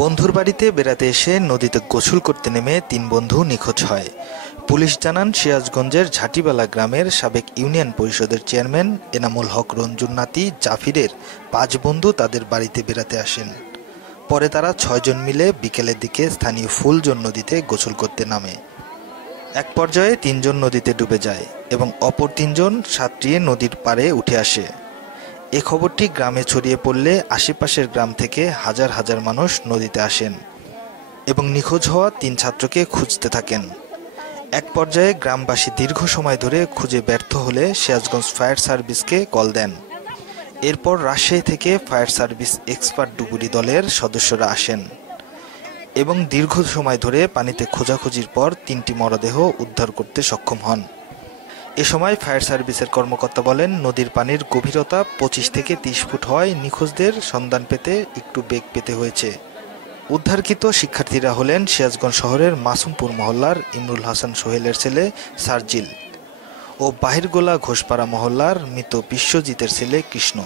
বন্ধুর বাড়িতে বেড়াতে এসে নদীতে গোসল করতে নেমে ৩ বন্ধু নিখোঁজ হয়। পুলিশ জানান, সিরাজগঞ্জের ঝাটিবালা গ্রামের সাবেক ইউনিয়ন পরিষদের চেয়ারম্যান এনামুল হক রঞ্জুর নাতি জাফিরের ৫ বন্ধু তাদের বাড়িতে বেড়াতে আসেন। পরে তারা ৬ জন মিলে বিকেলের দিকে স্থানীয় ফুলজন নদীতে গোসল করতে নামে। এক পর্যায়ে ৩ জন নদীতে ডুবে যায় এবং অপর ৩ জন সাঁতরিয়ে নদীর পাড়ে উঠে আসে। এ খবরটি গ্রামে ছড়িয়ে পড়লে আশেপাশের গ্রাম থেকে হাজার হাজার মানুষ নদীতে আসেন এবং নিখোঁজ হওয়া ৩ ছাত্রকে খুঁজতে থাকেন। এক পর্যায়ে গ্রামবাসী দীর্ঘ সময় ধরে খুঁজে ব্যর্থ হলে সিরাজগঞ্জ ফায়ার সার্ভিসকে কল দেন। এরপর রাজশাহী থেকে ফায়ার সার্ভিস এক্সপার্ট ডুবুরি দলের সদস্যরা আসেন এবং দীর্ঘ সময় ধরে পানিতে খোঁজাখুঁজির পর ৩টি মরদেহ উদ্ধার করতে সক্ষম হন। এ সময় ফায়ার সার্ভিসের কর্মকর্তা বলেন, নদীর পানির গভীরতা ২৫ থেকে ৩০ ফুট হওয়ায় নিখোঁজদের সন্ধান পেতে একটু বেগ পেতে হয়েছে। উদ্ধারকৃত শিক্ষার্থীরা হলেন সিরাজগঞ্জ শহরের মাসুমপুর মহল্লার ইমরুল হাসান সোহেলের ছেলে সার্জিল ও বাহিরগোলা ঘোষপাড়া মহল্লার মৃত বিশ্বজিতের ছেলে কৃষ্ণ।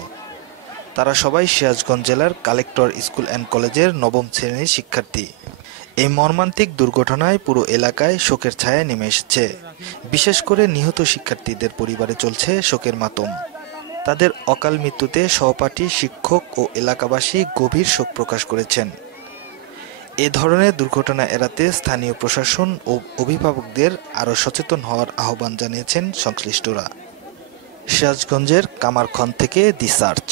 তারা সবাই সিরাজগঞ্জ জেলার কালেক্টর স্কুল অ্যান্ড কলেজের ৯ম শ্রেণীর শিক্ষার্থী। এই মর্মান্তিক দুর্ঘটনায় পুরো এলাকায় শোকের ছায়া নেমে এসেছে। বিশেষ করে নিহত শিক্ষার্থীদের পরিবারে চলছে শোকের মাতম। তাদের অকাল মৃত্যুতে সহপাঠী, শিক্ষক ও এলাকাবাসী গভীর শোক প্রকাশ করেছেন। এ ধরনের দুর্ঘটনা এড়াতে স্থানীয় প্রশাসন ও অভিভাবকদের আরও সচেতন হওয়ার আহ্বান জানিয়েছেন সংশ্লিষ্টরা। সিরাজগঞ্জের কামারখন থেকে দি সার্চ।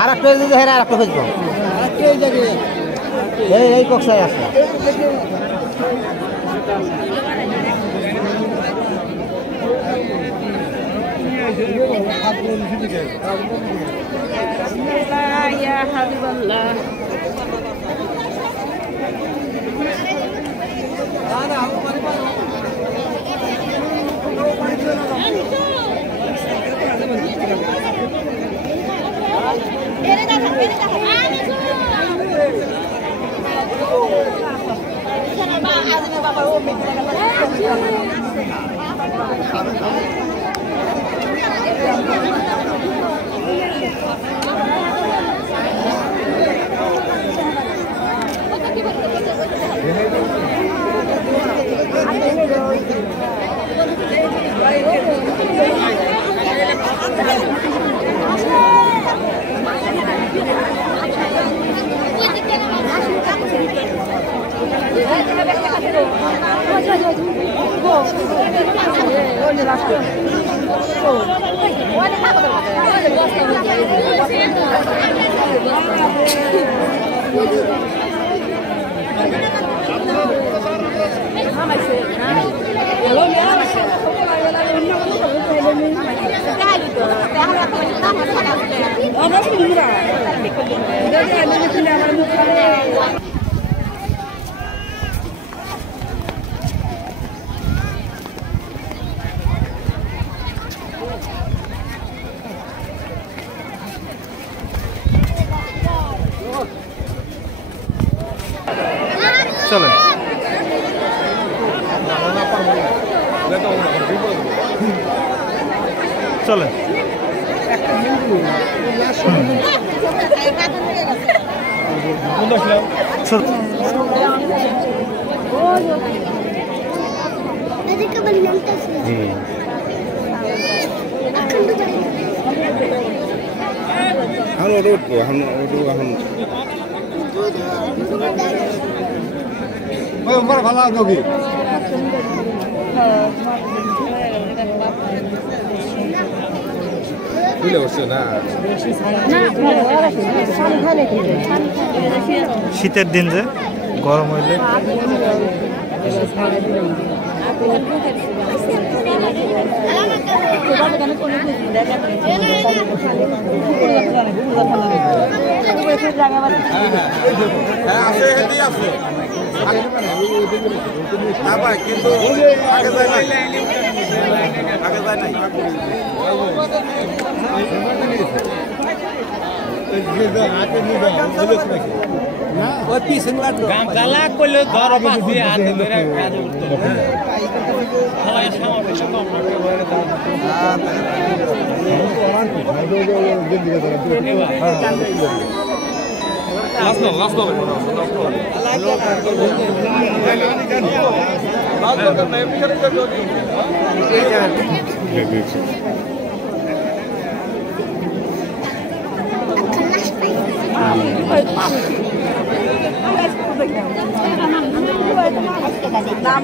আর একটা যদি হেরা আর একটা খুঁজবো এই কক্সায় আছে। চলেন চলেন ভালো নবী বুঝলে বসছো না শীতের দিন যে গরম হইলে কিন্তু আগে যায় নাই আগে যায় নাই গালা করলে ধর পাশে হাত ধরে কাজ করতে হয় সমাবেশ কম নাম